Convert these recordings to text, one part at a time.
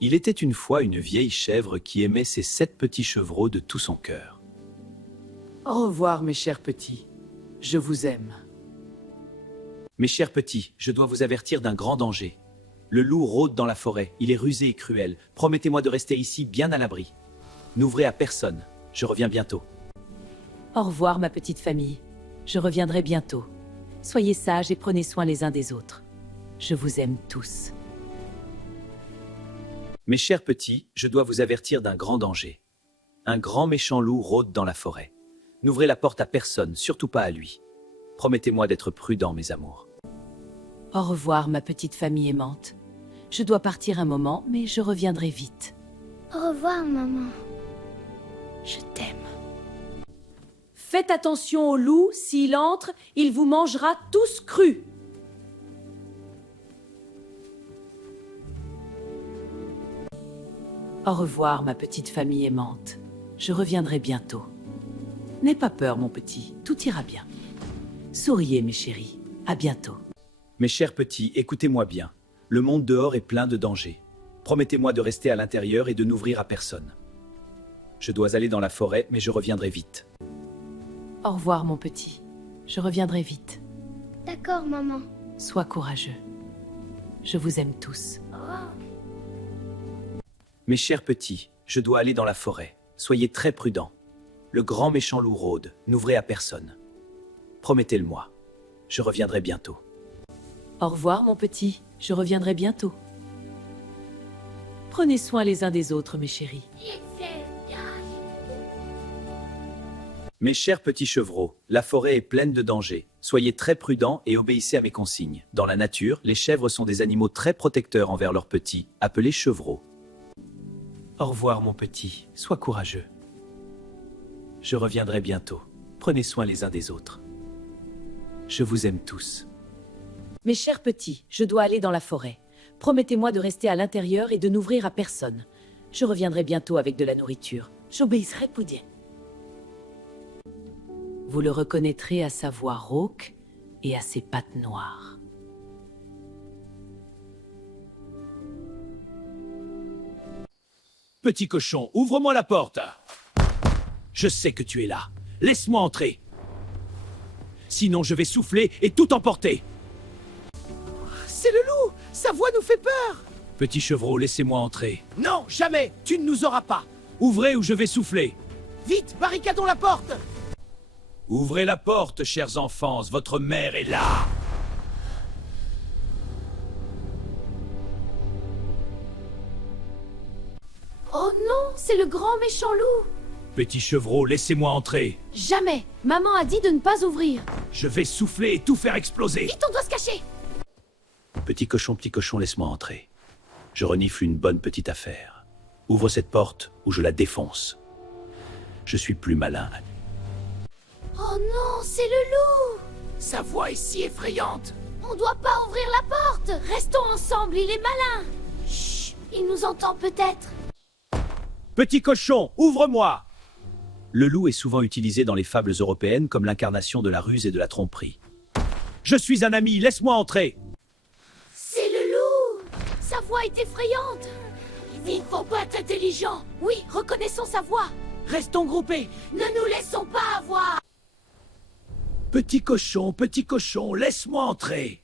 Il était une fois une vieille chèvre qui aimait ses 7 petits chevreaux de tout son cœur. Au revoir, mes chers petits. Je vous aime. Mes chers petits, je dois vous avertir d'un grand danger. Le loup rôde dans la forêt, il est rusé et cruel. Promettez-moi de rester ici bien à l'abri. N'ouvrez à personne, je reviens bientôt. Au revoir, ma petite famille. Je reviendrai bientôt. Soyez sages et prenez soin les uns des autres. Je vous aime tous. Mes chers petits, je dois vous avertir d'un grand danger. Un grand méchant loup rôde dans la forêt. N'ouvrez la porte à personne, surtout pas à lui. Promettez-moi d'être prudent, mes amours. Au revoir, ma petite famille aimante. Je dois partir un moment, mais je reviendrai vite. Au revoir, maman. Je t'aime. Faites attention au loup, s'il entre, il vous mangera tous crus. Au revoir, ma petite famille aimante. Je reviendrai bientôt. N'aie pas peur, mon petit, tout ira bien. Souriez, mes chéris. À bientôt. Mes chers petits, écoutez-moi bien. Le monde dehors est plein de dangers. Promettez-moi de rester à l'intérieur et de n'ouvrir à personne. Je dois aller dans la forêt, mais je reviendrai vite. Au revoir, mon petit. Je reviendrai vite. D'accord, maman. Sois courageux. Je vous aime tous. Mes chers petits, je dois aller dans la forêt. Soyez très prudents. Le grand méchant loup rôde. N'ouvrez à personne. Promettez-le-moi. Je reviendrai bientôt. Au revoir, mon petit. Je reviendrai bientôt. Prenez soin les uns des autres, mes chéris. Mes chers petits chevreaux, la forêt est pleine de dangers. Soyez très prudents et obéissez à mes consignes. Dans la nature, les chèvres sont des animaux très protecteurs envers leurs petits, appelés chevreaux. Au revoir, mon petit. Sois courageux. Je reviendrai bientôt. Prenez soin les uns des autres. Je vous aime tous. Mes chers petits, je dois aller dans la forêt. Promettez-moi de rester à l'intérieur et de n'ouvrir à personne. Je reviendrai bientôt avec de la nourriture. J'obéisserai, Poudien. Vous le reconnaîtrez à sa voix rauque et à ses pattes noires. Petit cochon, ouvre-moi la porte. Je sais que tu es là. Laisse-moi entrer. Sinon, je vais souffler et tout emporter. C'est le loup! Sa voix nous fait peur! Petit chevreau, laissez-moi entrer. Non, jamais! Tu ne nous auras pas! Ouvrez ou je vais souffler. Vite, barricadons la porte! Ouvrez la porte, chers enfants, votre mère est là. Oh non, c'est le grand méchant loup! Petit chevreau, laissez-moi entrer. Jamais! Maman a dit de ne pas ouvrir. Je vais souffler et tout faire exploser. Vite, on doit se cacher! Petit cochon, laisse-moi entrer. Je renifle une bonne petite affaire. Ouvre cette porte ou je la défonce. Je suis plus malin. Oh non, c'est le loup! Sa voix est si effrayante! On doit pas ouvrir la porte! Restons ensemble, il est malin! Chut! Il nous entend peut-être! Petit cochon, ouvre-moi! Le loup est souvent utilisé dans les fables européennes comme l'incarnation de la ruse et de la tromperie. Je suis un ami, laisse-moi entrer! C'est le loup! Sa voix est effrayante! Il faut pas être intelligent! Oui, reconnaissons sa voix! Restons groupés! Ne nous laissons pas avoir! Petit cochon, laisse-moi entrer!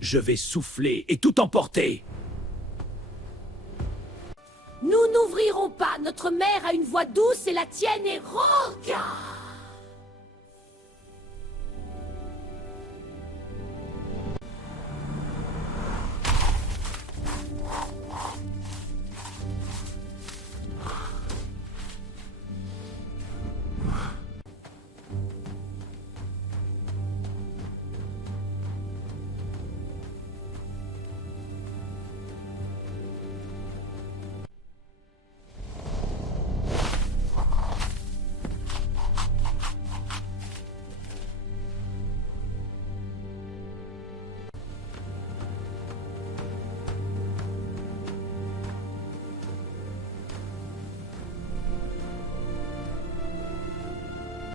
Je vais souffler et tout emporter! Nous n'ouvrirons pas! Notre mère a une voix douce et la tienne est rauque!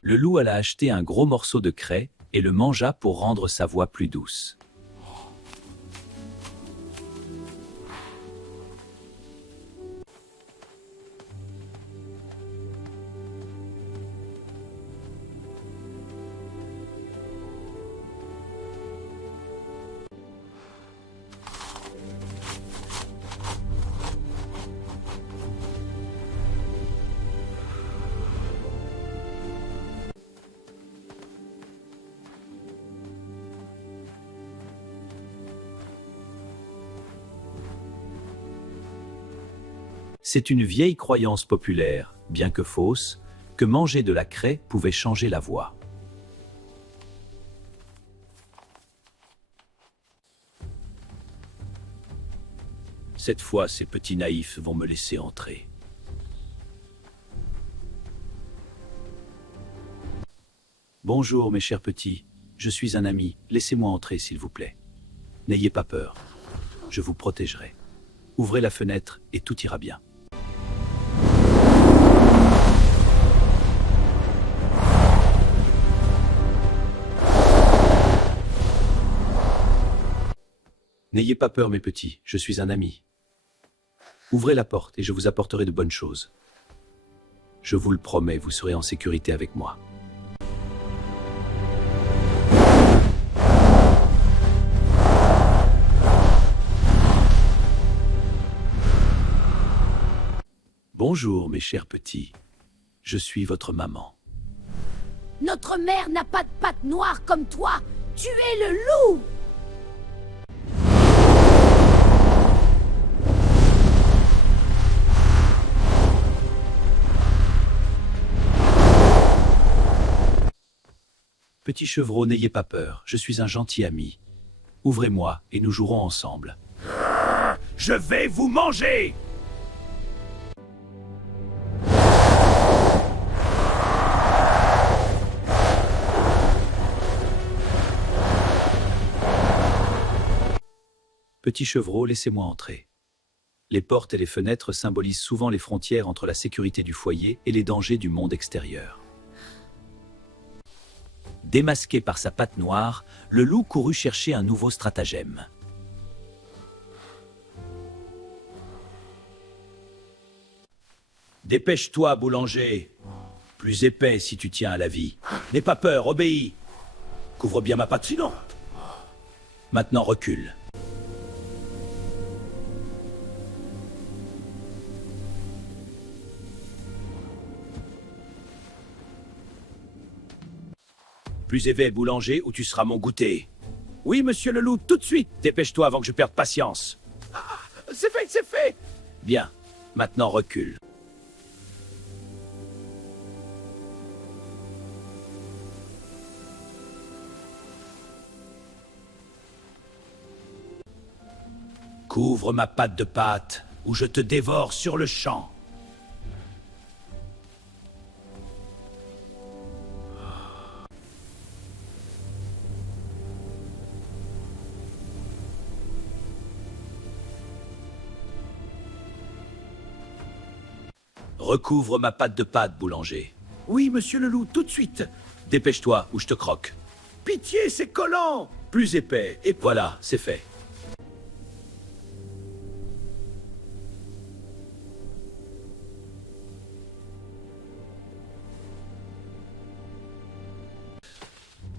Le loup alla acheter un gros morceau de craie et le mangea pour rendre sa voix plus douce. C'est une vieille croyance populaire, bien que fausse, que manger de la craie pouvait changer la voix. Cette fois, ces petits naïfs vont me laisser entrer. Bonjour, mes chers petits. Je suis un ami. Laissez-moi entrer, s'il vous plaît. N'ayez pas peur. Je vous protégerai. Ouvrez la fenêtre et tout ira bien. N'ayez pas peur, mes petits. Je suis un ami. Ouvrez la porte et je vous apporterai de bonnes choses. Je vous le promets, vous serez en sécurité avec moi. Bonjour, mes chers petits. Je suis votre maman. Notre mère n'a pas de pattes noires comme toi. Tu es le loup. Petit chevreau, n'ayez pas peur. Je suis un gentil ami. Ouvrez-moi et nous jouerons ensemble. Je vais vous manger! Petit chevreau, laissez-moi entrer. Les portes et les fenêtres symbolisent souvent les frontières entre la sécurité du foyer et les dangers du monde extérieur. Démasqué par sa patte noire, le loup courut chercher un nouveau stratagème. Dépêche-toi, boulanger. Plus épais si tu tiens à la vie. N'aie pas peur, obéis. Couvre bien ma patte sinon. Maintenant recule. Plus éveillé, boulanger, ou tu seras mon goûter. Oui, monsieur le loup, tout de suite. Dépêche-toi avant que je perde patience. Ah, c'est fait, c'est fait. Bien, maintenant recule. Couvre ma patte de pâte, ou je te dévore sur le champ. Recouvre ma patte de pâte, boulanger. Oui, monsieur le loup, tout de suite. Dépêche-toi, ou je te croque. Pitié, c'est collant. Plus épais, et voilà, c'est fait.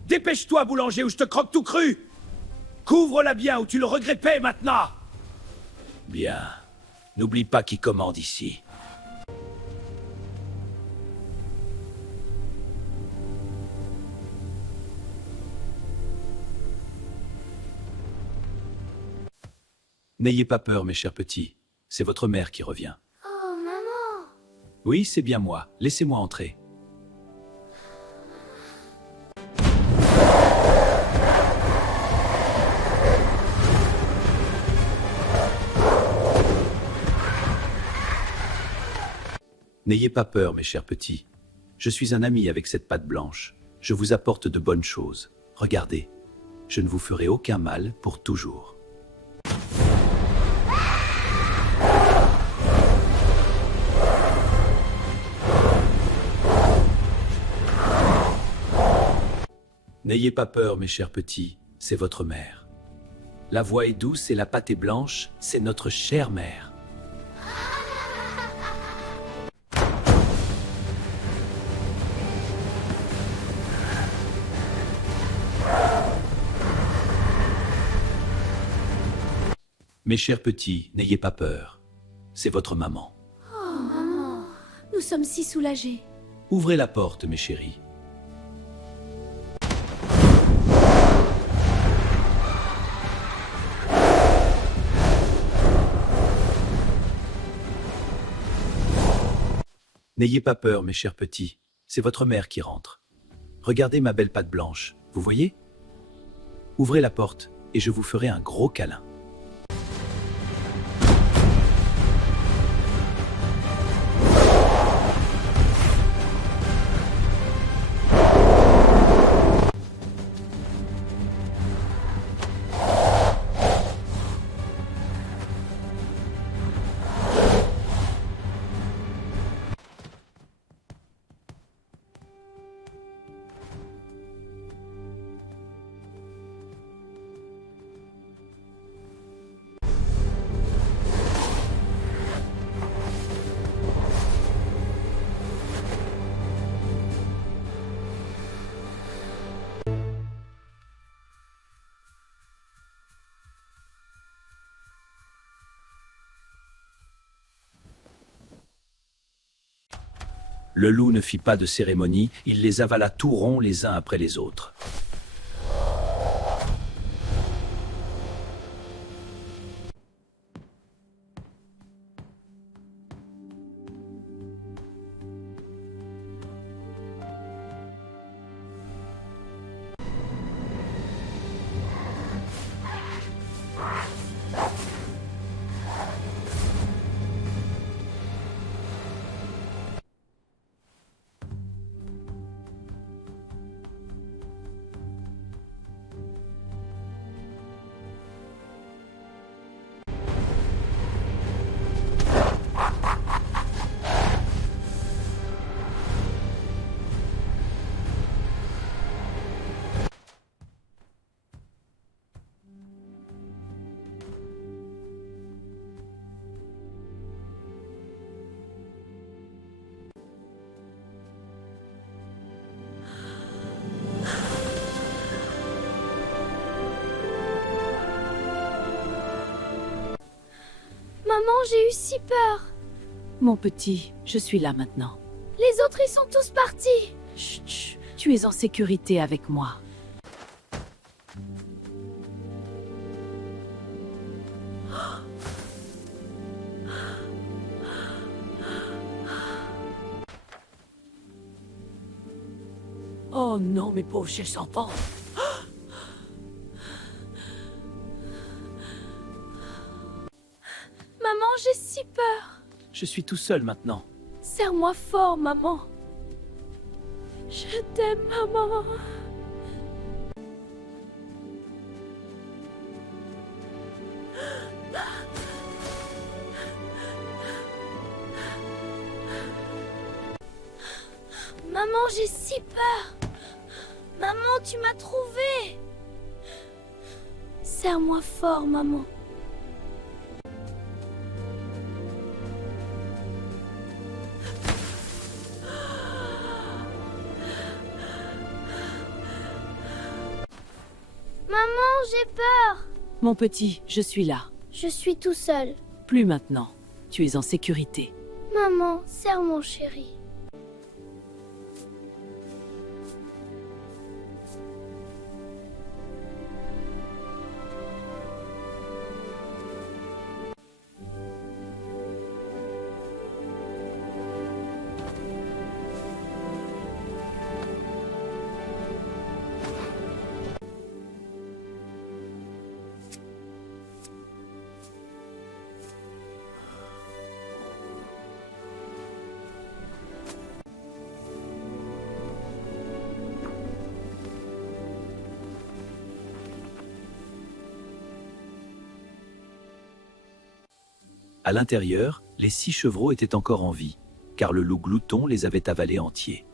Dépêche-toi, boulanger, ou je te croque tout cru. Couvre-la bien, ou tu le regrettais maintenant. Bien. N'oublie pas qui commande ici. N'ayez pas peur, mes chers petits. C'est votre mère qui revient. Oh, maman. Oui, c'est bien moi. Laissez-moi entrer. N'ayez pas peur, mes chers petits. Je suis un ami avec cette patte blanche. Je vous apporte de bonnes choses. Regardez, je ne vous ferai aucun mal pour toujours. N'ayez pas peur, mes chers petits, c'est votre mère. La voix est douce et la pâte est blanche, c'est notre chère mère. Mes chers petits, n'ayez pas peur. C'est votre maman. Oh, maman. Nous sommes si soulagés. Ouvrez la porte, mes chéris. N'ayez pas peur, mes chers petits, c'est votre mère qui rentre. Regardez ma belle patte blanche, vous voyez? Ouvrez la porte et je vous ferai un gros câlin. Le loup ne fit pas de cérémonie, il les avala tout ronds les uns après les autres. Maman, j'ai eu si peur. Mon petit, je suis là maintenant. Les autres, ils sont tous partis. Chut, chut, tu es en sécurité avec moi. Oh non, mes pauvres chers enfants. Maman, j'ai si peur. Je suis tout seul maintenant. Serre-moi fort, maman. Je t'aime, maman. Maman, j'ai si peur. Maman, tu m'as trouvé. Serre-moi fort, maman. Maman, j'ai peur. Mon petit, je suis là. Je suis tout seul. Plus maintenant. Tu es en sécurité. Maman, serre mon chéri. À l'intérieur, les 6 chevreaux étaient encore en vie, car le loup glouton les avait avalés entiers.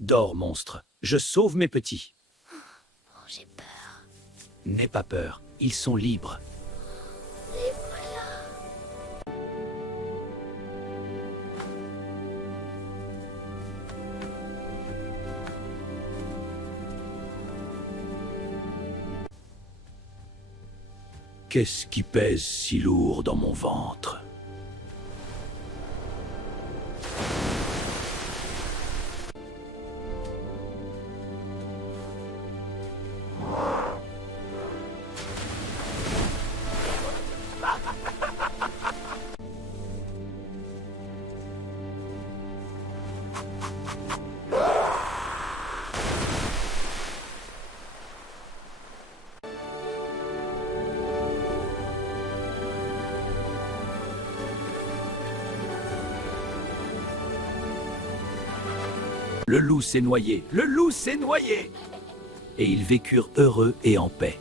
Dors, monstre, je sauve mes petits. Oh, j'ai peur. N'aie pas peur, ils sont libres. Les voilà. Qu'est-ce qui pèse si lourd dans mon ventre? Le loup s'est noyé, le loup s'est noyé! Et ils vécurent heureux et en paix.